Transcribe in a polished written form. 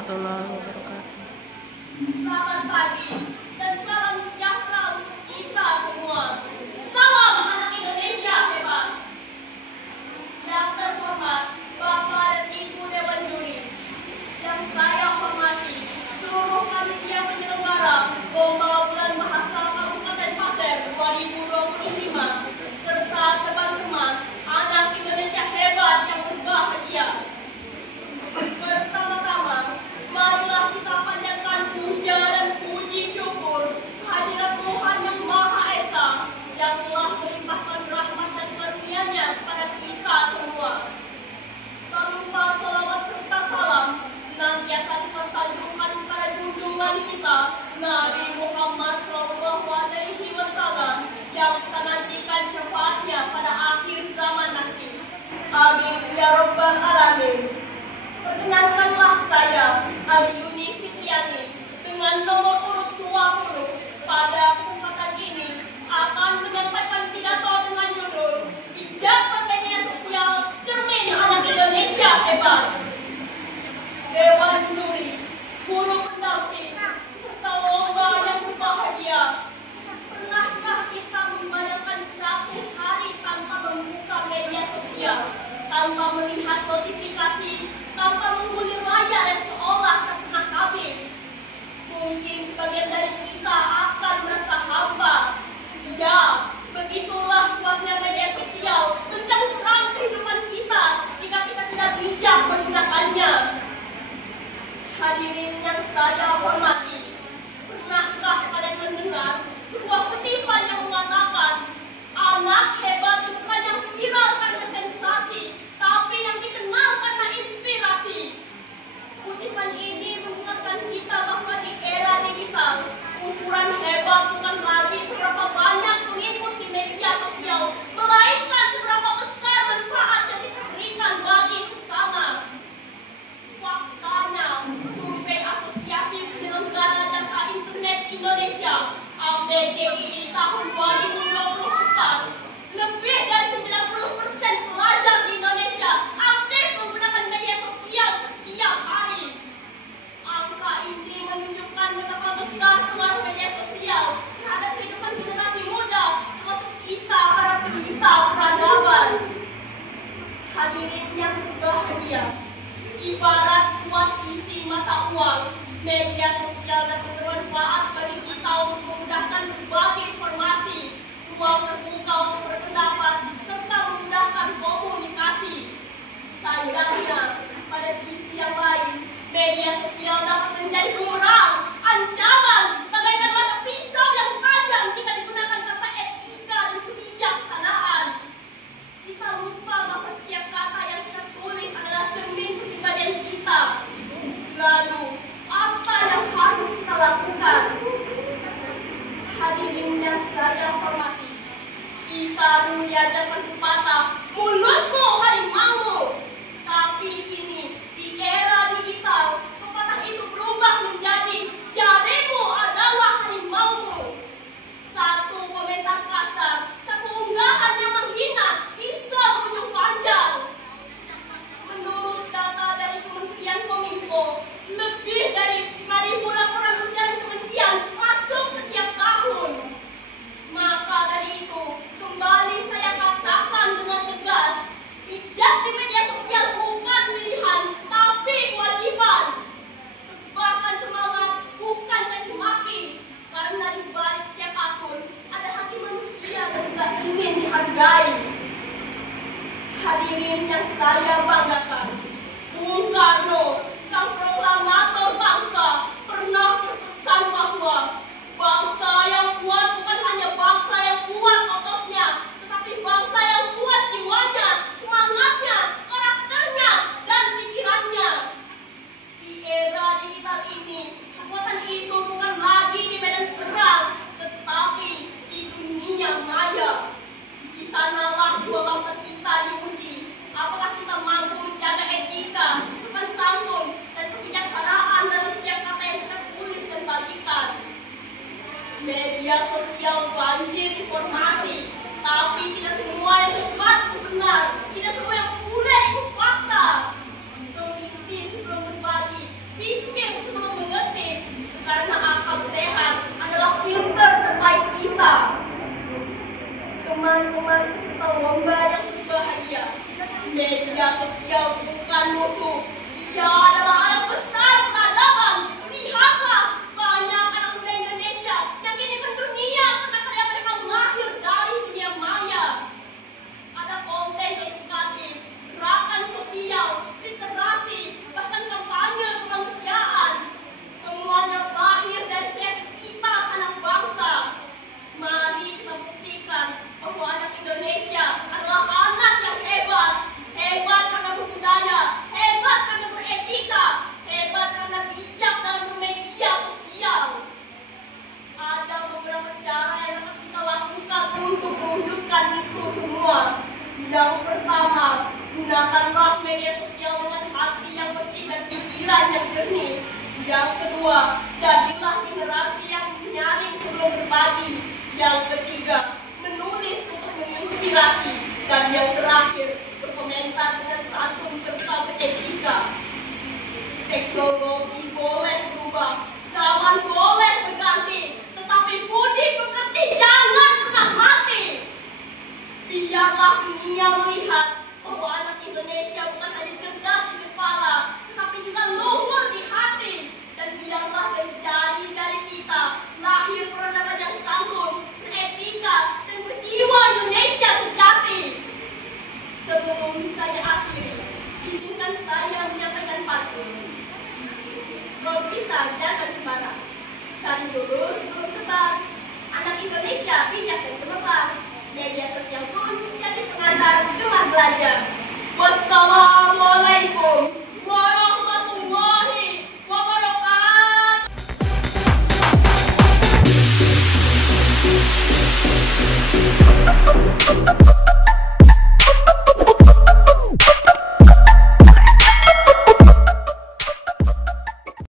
warahmatullahi wabarakatuh. Selamat pagi dan salam sejahtera untuk kita semua. Salam anak Indonesia hebat. Yang terhormat Bapak dan Ibu Dewan Juri, yang saya hormati seluruh panitia penyelenggara Lomba Bulan Bahasa Kabupaten Pasir 2025, serta teman-teman anak Indonesia hebat yang berbahagia. Pertama-tama, marilah kita panjatkan puja dan puji syukur kehadirat Tuhan Yang Maha Esa yang telah melimpahkan rahmat dan karunia-Nya kepada kita semua. Tak lupa salawat serta salam senantiasa kita sanjungkan pada junjungan kita Nabi Muhammad SAW yang kita nantikan syafaatnya pada akhir zaman nanti. Amin ya Rabbal Alamin. Perkenankanlah saya, Ayuni Fitriani, dengan nomor urut 20 pada kesempatan ini akan menyampaikan pidato dengan judul Bijak Media Sosial Cermin Anak Indonesia Hebat. Dewan Juri, guru pendamping, serta lomba yang berbahagia, pernahkah kita membayangkan satu hari tanpa membuka media sosial, tanpa melihat notifikasi, tanpa menggulir layar yang seolah tak pernah habis? Mungkin sebagian dari kita akan merasa hampa. Ya, begitulah kuatnya media sosial mencengkram kehidupan kita jika kita tidak bijak menggunakannya. Hadirin yang saya hormati, pernahkah kalian mendengar sebuah kutipan yang mengatakan anak hebat bukan yang viral karena sensasi, tapi yang dikenal karena inspirasi? Kutipan ini mengingatkan kita bahwa di era digital, ukuran hebat bukan lagi seberapa banyak pengikut di media sosial, melainkan seberapa besar manfaat yang kita berikan bagi sesama. Faktanya, survei Asosiasi Penyelenggara Jasa Internet Indonesia (APJI) tahun 2024, lebih dari 90% pelajar di Indonesia aktif menggunakan media sosial setiap hari. Angka ini menunjukkan betapa besar pengaruh media sosial terhadap kehidupan generasi muda, termasuk kita para pencinta peradaban. Hadirin yang berbahagia, ibarat kuas isi mata uang, media sosial dapat bermanfaat bagi kita untuk memudahkan berbagai informasi, ruang terbuka untuk berpendapat, serta memudahkan komunikasi. Sayangnya, pada sisi yang lain, media sosial dapat menjadi bumerang, ancaman, bagaikan mata pisau yang tajam jika digunakan tanpa etika dan kebijaksanaan. Kita lupa bahwa setiap kata yang kita tulis adalah cermin kepribadian kita. Lalu, apa yang harus kita lakukan? Hadirin yang saya hormati, kita dulu diajarkan pepatah, mulutmu harimaumu. Tapi kini, di era digital, pepatah itu berubah menjadi jarimu adalah harimaumu. Satu komentar kasar, satu unggahan yang menghina bisa berujung panjang. Menurut data dari Kementerian Kominfo, lebih dari 5.000 laporan ujaran kebencian masuk setiap tahun. Maka dari itu, kembali saya katakan dengan tegas, bijak di media sosial bukan pilihan, tapi kewajiban. Tebarkan semangat, bukan caci maki, karena di balik setiap akun ada hati manusia yang juga ingin dihargai. Hadirin yang saya banggakan, Bung Karno, sang proklamator bangsa, pernah berpesan bahwa bangsa yang kuat bukan hanya bangsa yang kuat ototnya, tetapi bangsa yang kuat jiwanya, semangatnya, karakternya, dan pikirannya. Di era digital ini, kekuatan itu bukan lagi di medan perang, tetapi di dunia maya. Di sanalah dua bangsa kita diuji. Apakah kita mampu menjaga etika, sopan santun, membuktikan bahwa anak Indonesia adalah anak yang hebat. Hebat karena berbudaya, hebat karena beretika, hebat karena bijak dalam bermedia sosial. Ada beberapa cara yang akan kita lakukan untuk mewujudkan itu semua. Yang pertama, gunakanlah media sosial dengan hati yang bersih dan pikiran yang jernih. Yang kedua, jadilah generasi yang menyaring sebelum berbagi. Yang ketiga, menulis untuk menginspirasi. Dan yang terakhir, berkomentar dengan santun serta beretika. Teknologi boleh berubah, zaman boleh berganti, tetapi budi pekerti jangan pernah mati. Biarlah dunia melihat bahwa anak Indonesia bukan hanya cerdas di kepala, tetapi juga luhur di hati. Dan biarlah dari jari-jari kita lahir peradaban yang santun, beretika, dan berjiwa Indonesia sejati. Sebelum saya akhiri, izinkan saya menyampaikan pantun. Berita jangan sembarang, saling lurus sebelum sebar. Anak Indonesia bijak dan cemerlang. Media sosial pun menjadi pengantar gemar belajar.